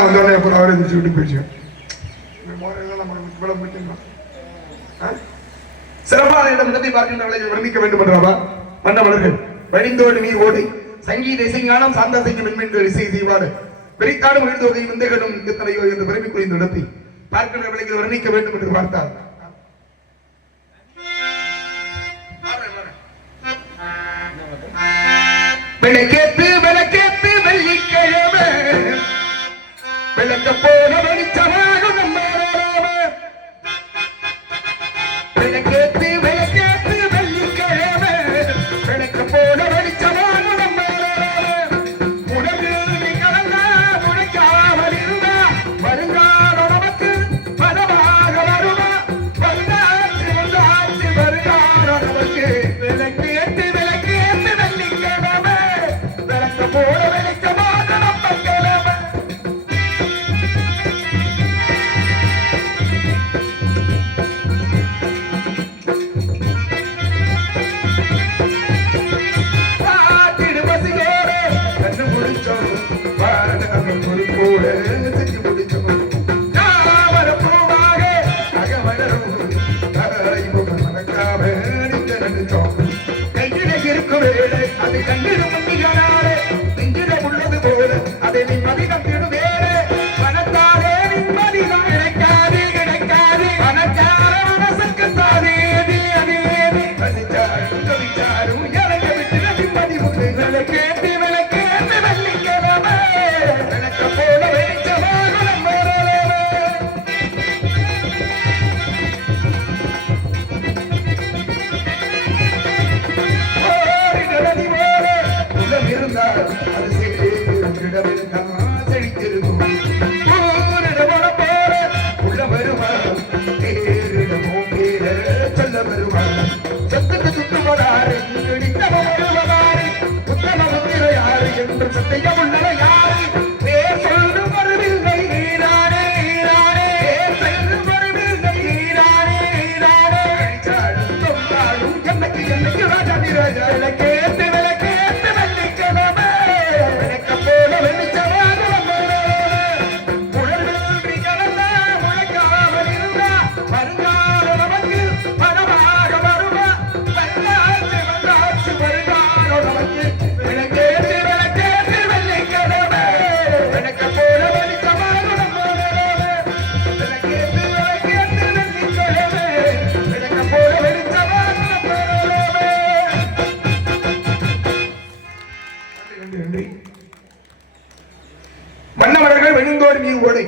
அவரே எந்திரிச்சு விட்டு போயிடுச்சு. சிறப்பான இடம் இடத்தை பார்க்கின்றவர்களை வர்ணிக்க வேண்டும் என்றாவா மன்னவர்கள் வழிந்தோடு நீர் ஓடி சங்கீத இசைஞானம் சாந்த செய்யும் மென்மென்று இசை செய்வாடு பெரித்தாடும் எழுந்தோகை விந்தைகளும் எத்தனையோ என்று பெருமை குறிந்த இடத்தை பார்க்கின்றவர்களை வர்ணிக்க வேண்டும் என்று பார்த்தார். விளக்கேத்து விளக்கேத்து வெள்ளிக்கிழமை விளக்க போல வெளிச்சமாக விளக்கேத்து விளக்கேத்து வெள்ளிக்கிழமை விளக்க போல வெளிச்சமாக உணவு நிகழ்ந்தா முளைக்காமல் இருந்தா வருங்கால நமக்கு பதமாக வருமா வந்தாச்சு வந்தாச்சு வருங்கால நமக்கு விளக்கேத்து விளக்கேத்து வெள்ளிக்கிழமை விளக்க போல வெளிச்சமாக நம்ம கிழமை மன்னவர்கள் வெளிந்தோடு நீர் ஓடை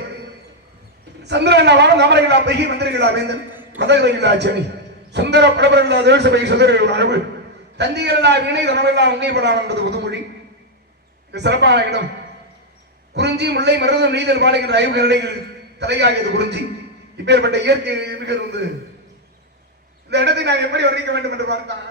சந்திரன் தாமரைகளா பெய்கி மந்திரிகளா வேந்தன் மதகளா செனி சுந்தர பிரபலா தேசபை சுந்தரர்கள் அளவு தந்திகளா வீணை தனவெல்லாம் உண்மைப்படாம் என்பது புதுமொழி. சிறப்பான இடம் குறிஞ்சி முல்லை மருதம் நீதல் பாடுகின்ற ஐவுகள் தலையாகியது குறிஞ்சி. இப்பேற்பட்ட இயற்கை வந்து இந்த இடத்தை நான் எப்படி வர்ணிக்க வேண்டும் என்று பார்த்தாங்க.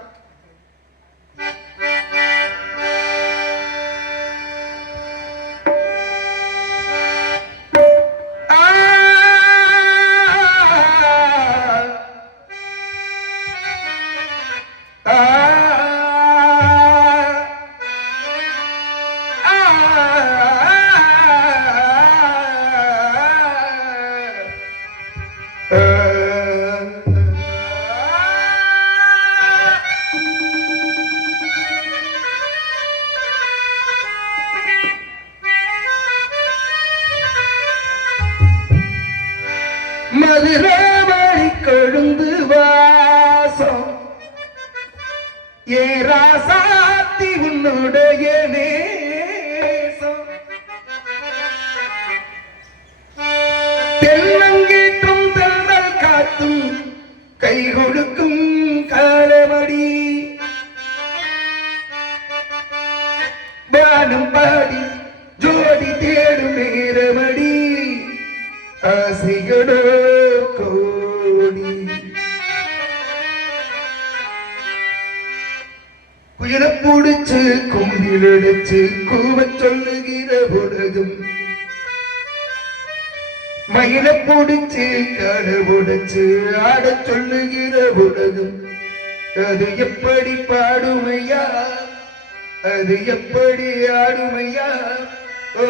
மதுராமணி கொழுந்து வாசம் ஏ ராசாத்தி உன்னுடைய நேசம் தென்னங்கேற்றும் தென்னல் காத்தும் கை கொடுக்கும் காலமடி பாடும் பாடி ஜோடி தேடும் நேரமடி ஆசைகளோ கோடி புயல புடிச்சு கும்பில் அடிச்சு கூவ சொல்லுகிற உலகம் மயில புடிச்சு காடு புடிச்சு ஆட சொல்லுகிற உலகம் அது எப்படி பாடுமையா அது எப்படி ஆடுமையா ஓ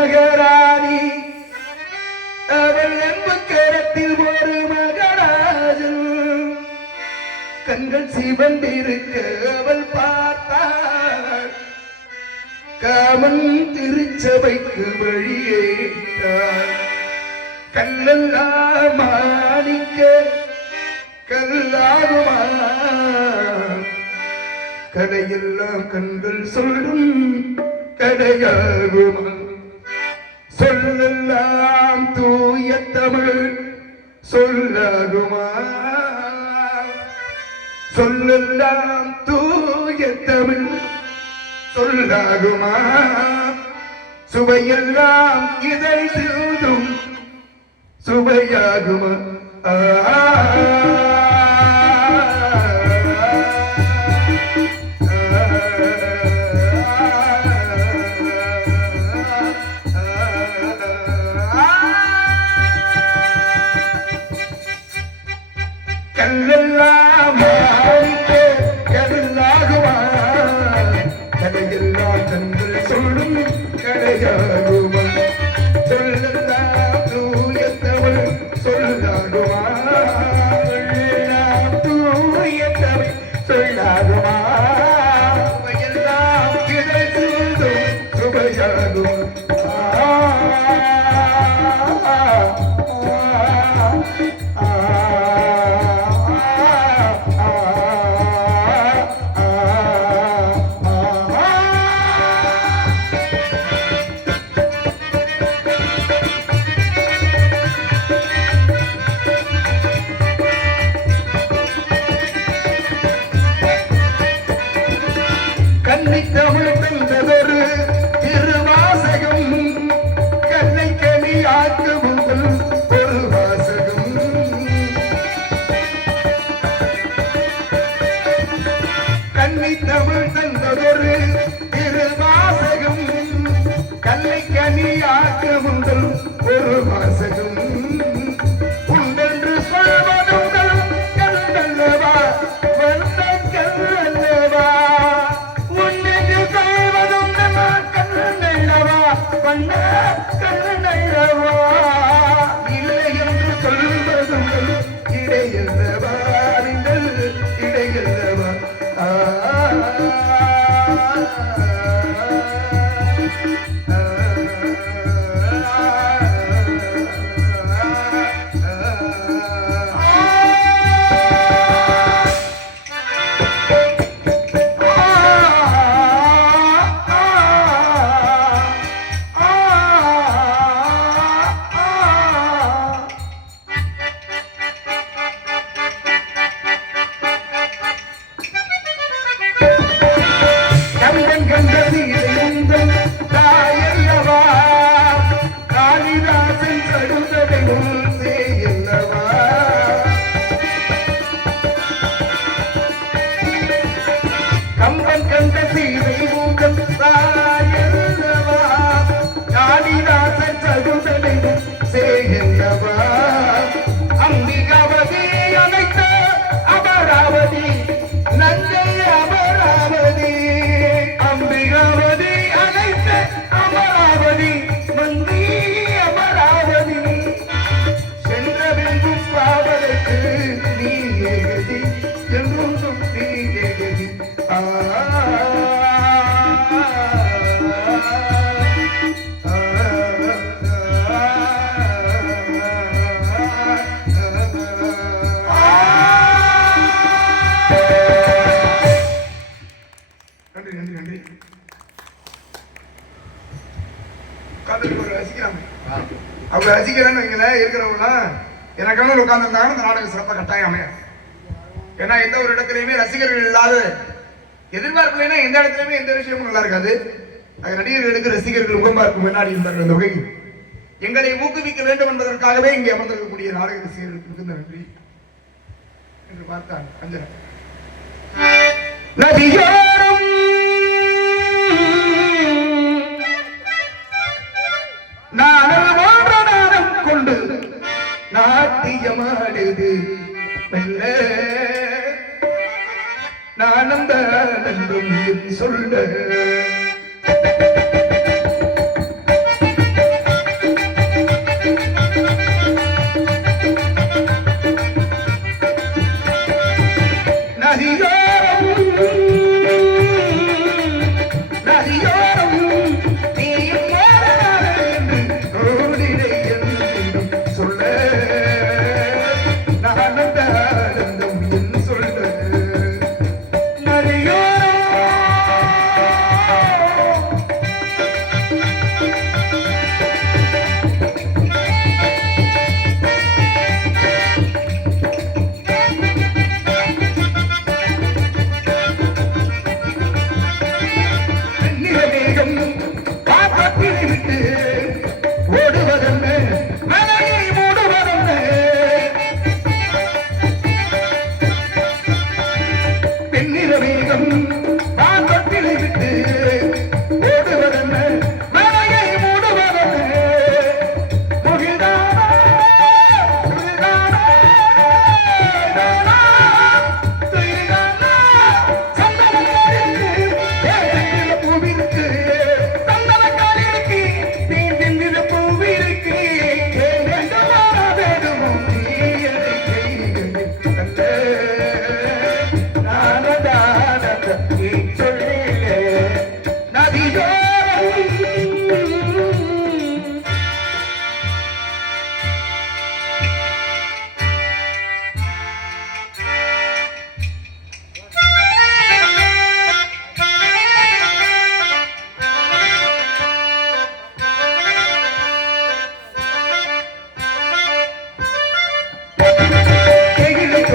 மகராணி அவள் எம்புக்கரத்தில் ஒரு மகராஜன் கண்கள் சிவந்திருக்க அவள் பார்த்தாள் காமன் திருச்சபைக்கு வழியேற்றாள் கல்லெல்லாம் மாணிக்க கல்லாகுமா கடையெல்லாம் கண்கள் சொல்லும் கடையாகுமா சொல்லெல்லாம் தூய தமிழ் சொல்லாகுமா சொல்லெல்லாம் தூய தமிழ் சொல்லாகுமா சுவையெல்லாம் இதழ் சிந்தும் சுவையாகுமா கல்லெல்லாம் கல்லாகுமா கதையெல்லாம் கண்கள் சொல்லும் கடையாகுமா சொல்லெல்லாம் தூயத்தவள் சொல்லாகுமா தூயத்தவள் சொல்லாகுமா எல்லாம் கிடைத்தும் சுவையாகுமா அவங்க ரசிக்கிறேன்னு வைங்கள இருக்கிறவங்களாம் எனக்கான உட்கார்ந்துருந்தாங்கன்னா இந்த நாடகம் சிறப்பாக கட்டாயம் அமையும். ஏன்னா எந்த ஒரு இடத்துலையுமே ரசிகர்கள் இல்லாத எதிர்பார்ப்புலைன்னா எந்த இடத்துலையுமே எந்த விஷயமும் நல்லா இருக்காது. அது நடிகர்களுக்கு ரசிகர்கள் முகம்பார்க்கும் முன்னாடி இருந்தார்கள். அந்த வகையில் எங்களை ஊக்குவிக்க வேண்டும் என்பதற்காகவே இங்கே அமர்ந்திருக்கக்கூடிய நாடக ரசிகர்களுக்கு மிகுந்த நன்றி என்று பார்த்தான் அஞ்சனா. நதியோரம் நாடம் கொண்டு நாட்டியமாடுது மெல்ல நானந்த நன்றும் சொல்ல மேகம் நான் தொட்டிலை விட்டு ஓடுவதென்ன மலையை மூடுவதென்ன முகில்தானா முகில்தானா துயில்தானா சந்தனக்காலிற்கு தேர்ந்தெடுத்த பூவிற்கு சந்தனக்காலிற்கு தேர்ந்தெடுத்த பூவிற்கு வேண்டுமா வேண்டுமோ நீ அதை கைகளில்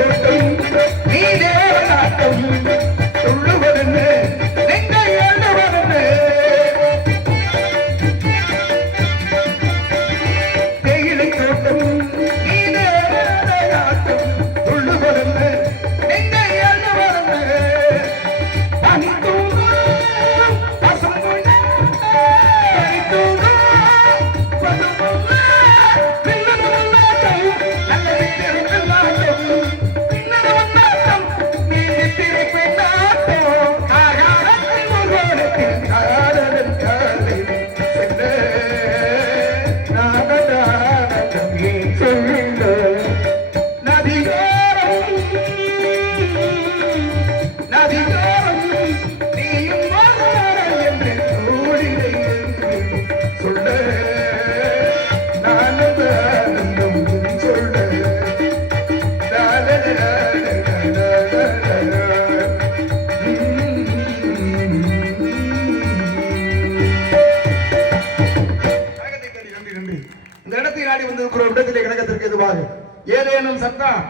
ஏதேனும் சட்டம்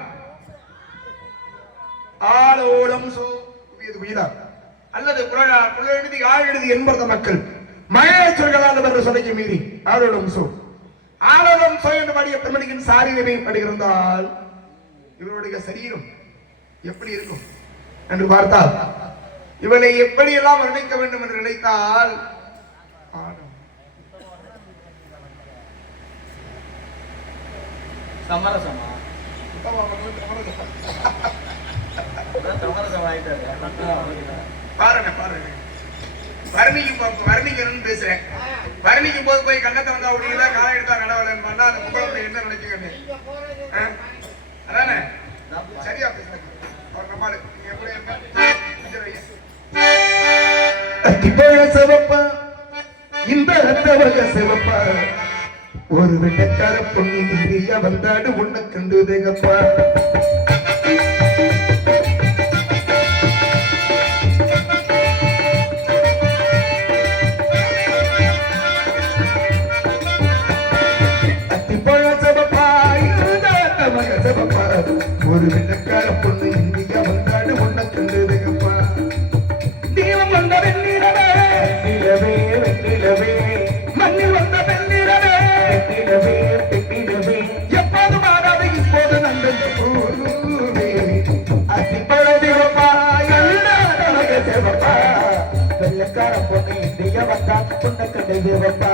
ஆளோளம் அல்லது புலெழுதி ஆழெழுதி என்பத மக்கள் மழை சொல்களால் சொல்லைக்கு மீறி ஆளோளம் சோ ஆளோளம் சோ என்று பாடிய பெண்மணியின் சாரீரமே படுகிறால் இவருடைய சரீரம் எப்படி இருக்கும் என்று பார்த்தால் இவனை எப்படியெல்லாம் வர்ணிக்க வேண்டும் என்று நினைத்தால் சமரசமா பாருங்க பாருங்க வர்ணிக்கணும்னு பேசுறேன். வர்ணிக்கும் போது போய் கண்ணத்தை வந்தா அப்படிங்களா காலை எடுத்தா கடவுளன் பண்ணா அந்த முகத்தை என்ன நினைச்சுக்கணும் அதானே சரியா பேசுறேன். அவர் நம்மால் எப்படி சிவப்பா இந்த சிவப்பா ஒரு வெட்டக்கார பொண்ணு இந்தியா வந்தாடு உன்னை கண்டு தேகப்பா ஒரு வெள்ளக்கார பொண்ணு இந்தியா வந்தாடு உன்னை கண்டு தேகப்பா தீபம் வந்த வெண்ணிலவே வெண்ணிலவே வெண்ணிலவே மண்ணில் வந்த வெண்ணிலவே வெண்ணிலவே வெண்ணிலவே எப்போது மாறாது இப்போது நல்லது பூவே அத்திப்பழ தேவப்பா எழுதாத தேவப்பா வெள்ளக்கார பொண்ணு இந்தியா வந்தா உன்னை கண்டு தேவப்பா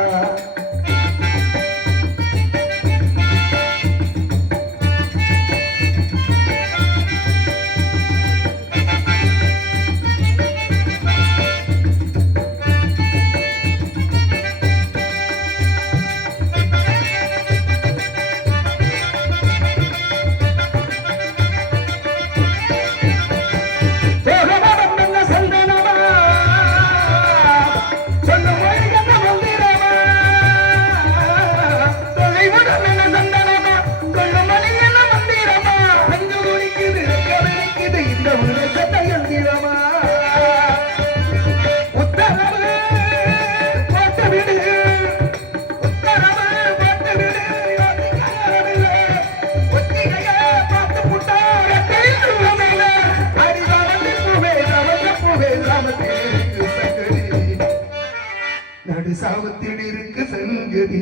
சாவத்தில் இருக்கு சங்கதி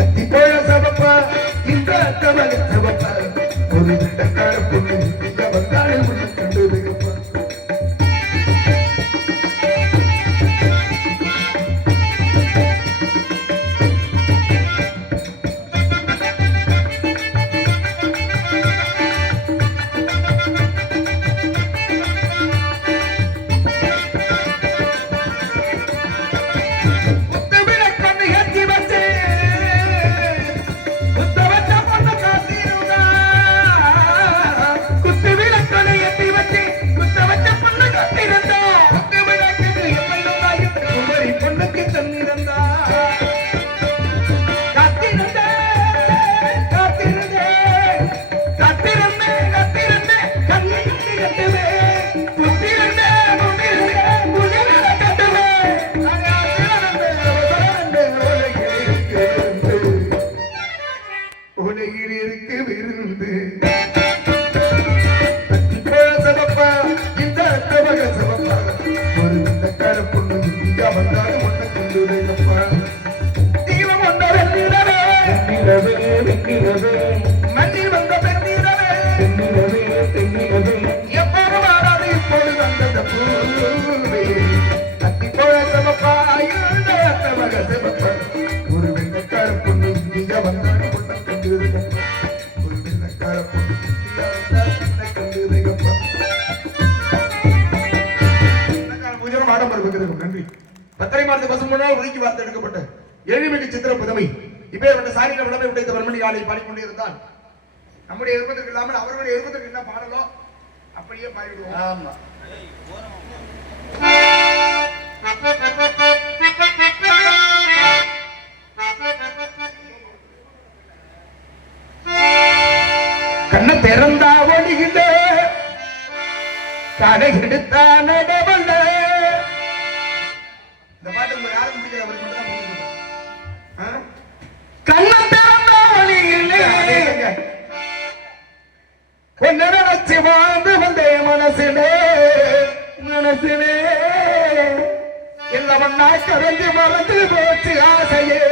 அத்திப்பழ சவப்பா இந்த அத்தமக சவப்பா ஒரு வெட்டக்கார பொண்ணு வந்தாலும் கண்டு கட்டுமே புத்திரண்டே புத்திரண்டே புதிர கட்டுமே உலகில் இருக்கு விருந்து சபப்பா இந்த தவக சபப்பா ஒரு இந்த கருப்புண்ணு இந்தியா வந்தாலும் ஒன்ன கொண்டு வைக்கப்பா தீபம் கொண்ட வெண்ணிலவே வெண்ணிலவே வெண்ணிலவே மண்ணில் வந்த பெண்ணிலவே பெண்ணிலவே பெண்ணிலவே எப்போது மாறாது இப்போது வந்தத பூவே அத்திப்போழ சபப்பா இந்த தவக சபப்பா ஒரு வெண்ண கருப்புண்ணு இந்தியா வந்தாலும் ஒன்ன கொண்டு வைக்கப்பா ஒரு வெண்ண கருப்புண்ணு இந்தியா வந்தாலும் ஒன்ன கொண்டு வைக்கப்பா நன்றி. பத்தரை மாதத்து பசு முன்னால் உருக்கி வார்த்தை எடுக்கப்பட்ட எளிமிகு சித்திர புதமை இப்பேற்பட்ட சாரியில விளம்பை உடைத்த வன்மணி ஆலை பாடிக்கொண்டே இருந்தால் நம்முடைய விருப்பத்திற்கு இல்லாமல் அவர்களுடைய விருப்பத்திற்கு என்ன பாடலோ அப்படியே பாடிவிடுவோம். ஆமா. கண்ண திறந்தா ஒளிகின்ற கடை எடுத்தா நடவல்ல இந்த பாட்டு உங்க யாரும் பிடிக்காத அவருக்கு மட்டும் தான் பிடிக்கும். கண்ண திறந்தா ஒளிகின்ற என்ன நினைச்சு வாழ்ந்து வந்தே மனசிலே மனசிலே எல்லாம் நாய் கரைஞ்சு மறந்து போச்சு ஆசையே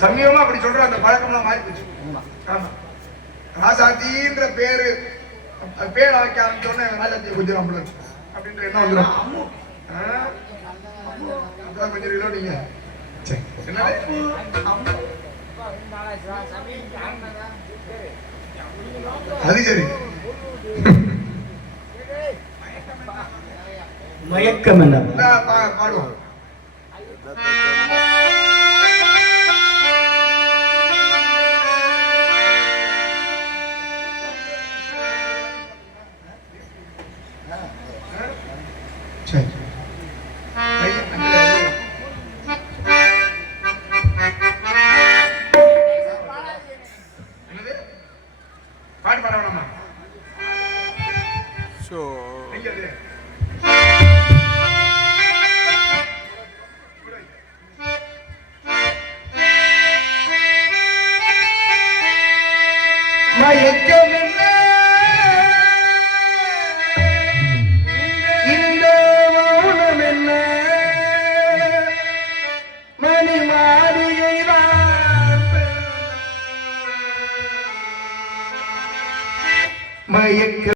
சமயமா அப்படி சொல்ற அந்த பழக்கம்லாம் மாறி போச்சு. ஆமா, ராசாத்தின்ற பேரு பேர் வைக்க ஆரம்பிச்சோடனே ராசாத்தியை கொஞ்சம் நம்மள அப்படின்ற எண்ணம் வந்துடும். கொஞ்சம் கிலோ நீங்க அது சரி. மயக்கம் என்ன பாடுவோம். என்னது எங்க அது? மயக்கம் என்ன இந்த மௌனம் என்ன மணி மாளிகைதான் மயக்க